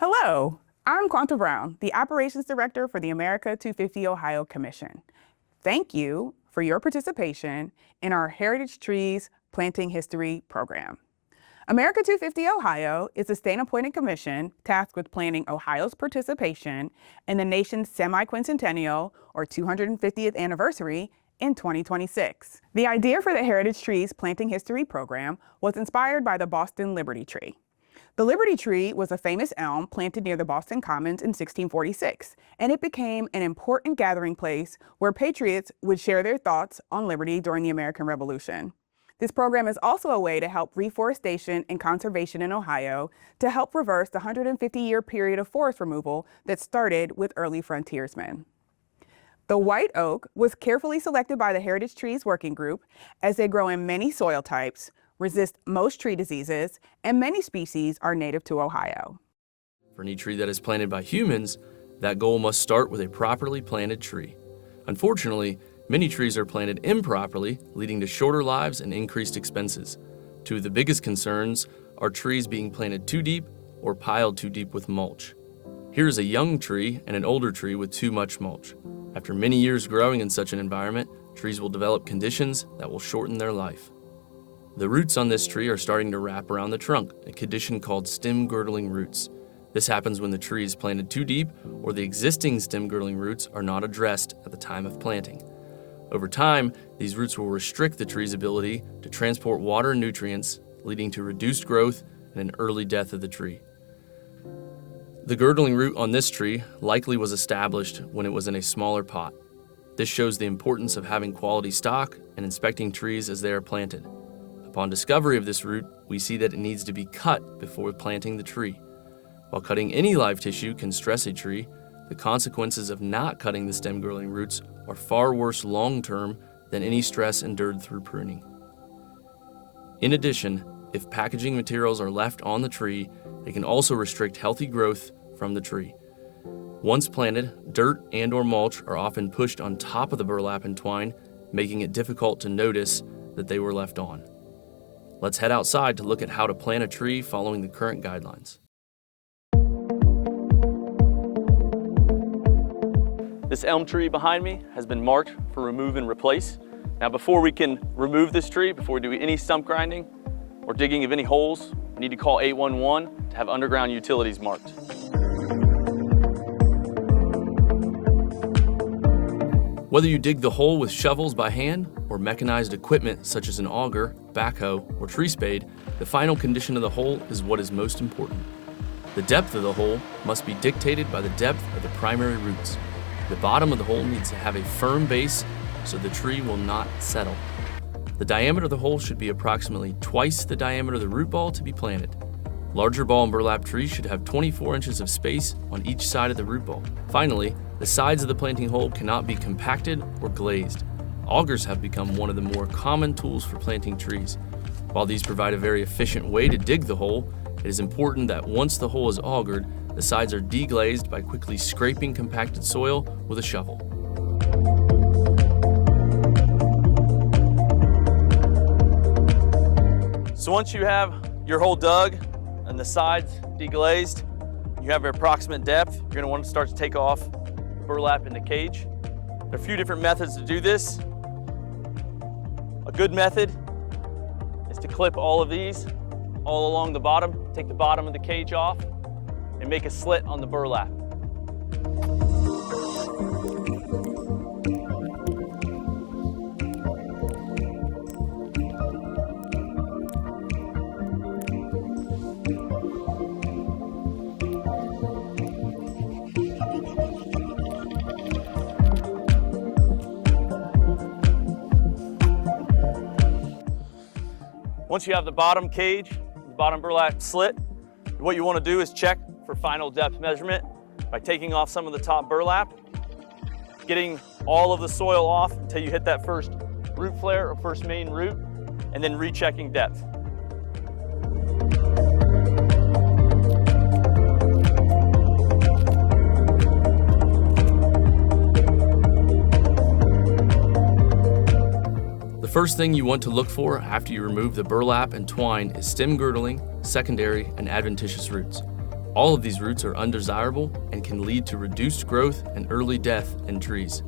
Hello, I'm Quanta Brown, the Operations Director for the America 250 Ohio Commission. Thank you for your participation in our Heritage Trees Planting History program. America 250 Ohio is a state-appointed commission tasked with planning Ohio's participation in the nation's semi-quincentennial or 250th anniversary in 2026. The idea for the Heritage Trees Planting History program was inspired by the Boston Liberty Tree. The Liberty Tree was a famous elm planted near the Boston Commons in 1646, and it became an important gathering place where patriots would share their thoughts on liberty during the American Revolution. This program is also a way to help reforestation and conservation in Ohio to help reverse the 150-year period of forest removal that started with early frontiersmen. The white oak was carefully selected by the Heritage Trees Working Group as they grow in many soil types, resist most tree diseases, and many species are native to Ohio. For any tree that is planted by humans, that goal must start with a properly planted tree. Unfortunately, many trees are planted improperly, leading to shorter lives and increased expenses. Two of the biggest concerns are trees being planted too deep or piled too deep with mulch. Here is a young tree and an older tree with too much mulch. After many years growing in such an environment, trees will develop conditions that will shorten their life. The roots on this tree are starting to wrap around the trunk, a condition called stem girdling roots. This happens when the tree is planted too deep or the existing stem girdling roots are not addressed at the time of planting. Over time, these roots will restrict the tree's ability to transport water and nutrients, leading to reduced growth and an early death of the tree. The girdling root on this tree likely was established when it was in a smaller pot. This shows the importance of having quality stock and inspecting trees as they are planted. Upon discovery of this root, we see that it needs to be cut before planting the tree. While cutting any live tissue can stress a tree, the consequences of not cutting the stem girdling roots are far worse long-term than any stress endured through pruning. In addition, if packaging materials are left on the tree, they can also restrict healthy growth from the tree. Once planted, dirt and/or mulch are often pushed on top of the burlap and twine, making it difficult to notice that they were left on. Let's head outside to look at how to plant a tree following the current guidelines. This elm tree behind me has been marked for remove and replace. Now before we can remove this tree, before we do any stump grinding or digging of any holes, we need to call 811 to have underground utilities marked. Whether you dig the hole with shovels by hand or mechanized equipment such as an auger, backhoe, or tree spade, the final condition of the hole is what is most important. The depth of the hole must be dictated by the depth of the primary roots. The bottom of the hole needs to have a firm base so the tree will not settle. The diameter of the hole should be approximately twice the diameter of the root ball to be planted. Larger ball and burlap trees should have 24 inches of space on each side of the root ball. Finally, the sides of the planting hole cannot be compacted or glazed. Augers have become one of the more common tools for planting trees. While these provide a very efficient way to dig the hole, it is important that once the hole is augered, the sides are deglazed by quickly scraping compacted soil with a shovel. So once you have your hole dug and the sides deglazed, you have your approximate depth, you're going to want to start to take off burlap in the cage. There are a few different methods to do this. A good method is to clip all of these all along the bottom, take the bottom of the cage off, and make a slit on the burlap. Once you have the bottom cage, the bottom burlap slit, what you want to do is check for final depth measurement by taking off some of the top burlap, getting all of the soil off until you hit that first root flare or first main root, and then rechecking depth. The first thing you want to look for after you remove the burlap and twine is stem girdling, secondary, and adventitious roots. All of these roots are undesirable and can lead to reduced growth and early death in trees.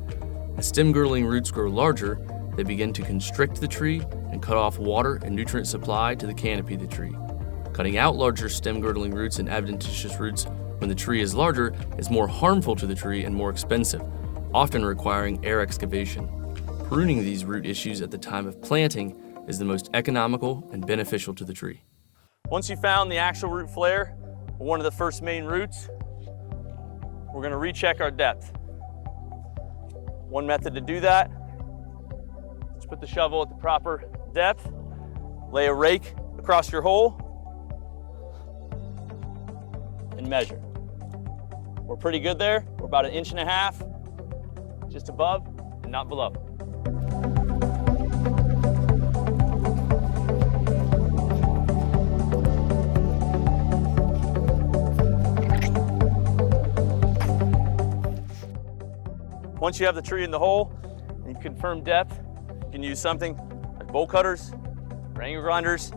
As stem-girdling roots grow larger, they begin to constrict the tree and cut off water and nutrient supply to the canopy of the tree. Cutting out larger stem-girdling roots and adventitious roots when the tree is larger is more harmful to the tree and more expensive, often requiring air excavation. Pruning these root issues at the time of planting is the most economical and beneficial to the tree. Once you found the actual root flare, or one of the first main roots, we're going to recheck our depth. One method to do that is put the shovel at the proper depth, lay a rake across your hole, and measure. We're pretty good there. We're about 1.5 inches, just above and not below. Once you have the tree in the hole and you've confirmed depth, you can use something like bolt cutters or angle grinders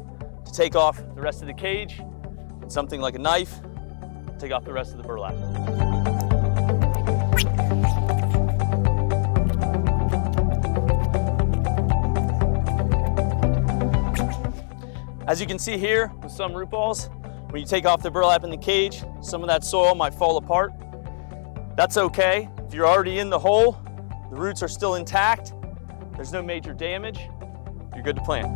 to take off the rest of the cage, and something like a knife to take off the rest of the burlap. As you can see here with some root balls, when you take off the burlap in the cage, some of that soil might fall apart. That's okay. If you're already in the hole, the roots are still intact, there's no major damage, you're good to plant.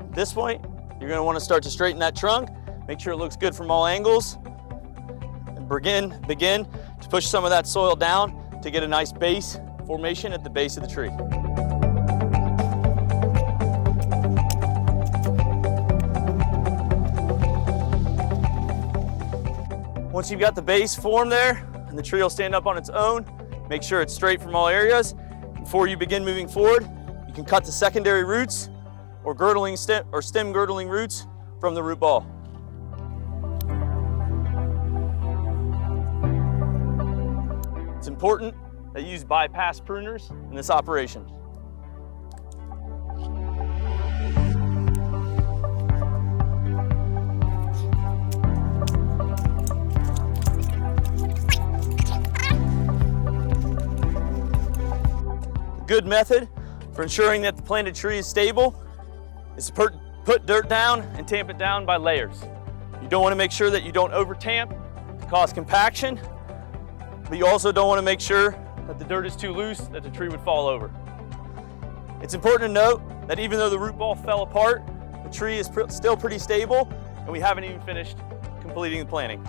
At this point, you're going to want to start to straighten that trunk, make sure it looks good from all angles, and begin to push some of that soil down to get a nice base formation at the base of the tree. Once you've got the base formed there and the tree will stand up on its own, make sure it's straight from all areas. Before you begin moving forward, you can cut the secondary roots or stem girdling roots from the root ball. It's important that you use bypass pruners in this operation. A good method for ensuring that the planted tree is stable is to put dirt down and tamp it down by layers. You don't want to make sure that you don't over tamp to cause compaction, but you also don't want to make sure that the dirt is too loose that the tree would fall over. It's important to note that even though the root ball fell apart, the tree is still pretty stable and we haven't even finished completing the planting.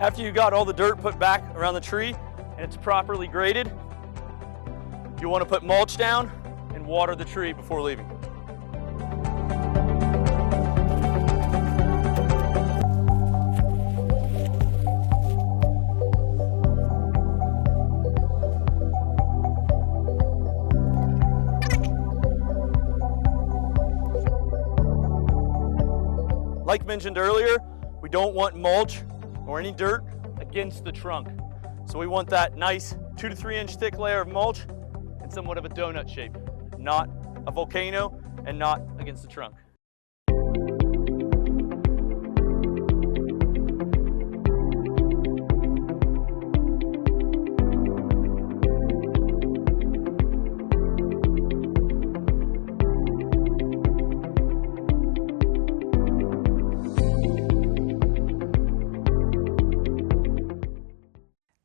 After you got all the dirt put back around the tree and it's properly graded, you want to put mulch down and water the tree before leaving. Like mentioned earlier, we don't want mulch or any dirt against the trunk. So we want that nice 2 to 3 inch thick layer of mulch in somewhat of a donut shape, not a volcano and not against the trunk.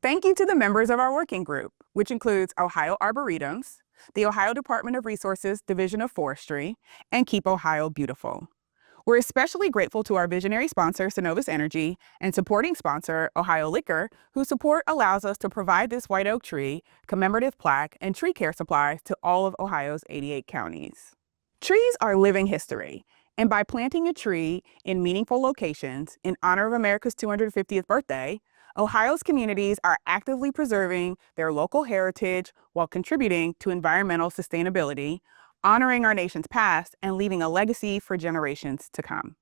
Thank you to the members of our working group, which includes Ohio Arboretums, the Ohio Department of Resources Division of Forestry, and Keep Ohio Beautiful. We're especially grateful to our visionary sponsor, Synovus Energy, and supporting sponsor, Ohio Liquor, whose support allows us to provide this white oak tree, commemorative plaque, and tree care supplies to all of Ohio's 88 counties. Trees are living history, and by planting a tree in meaningful locations in honor of America's 250th birthday, Ohio's communities are actively preserving their local heritage while contributing to environmental sustainability, honoring our nation's past, and leaving a legacy for generations to come.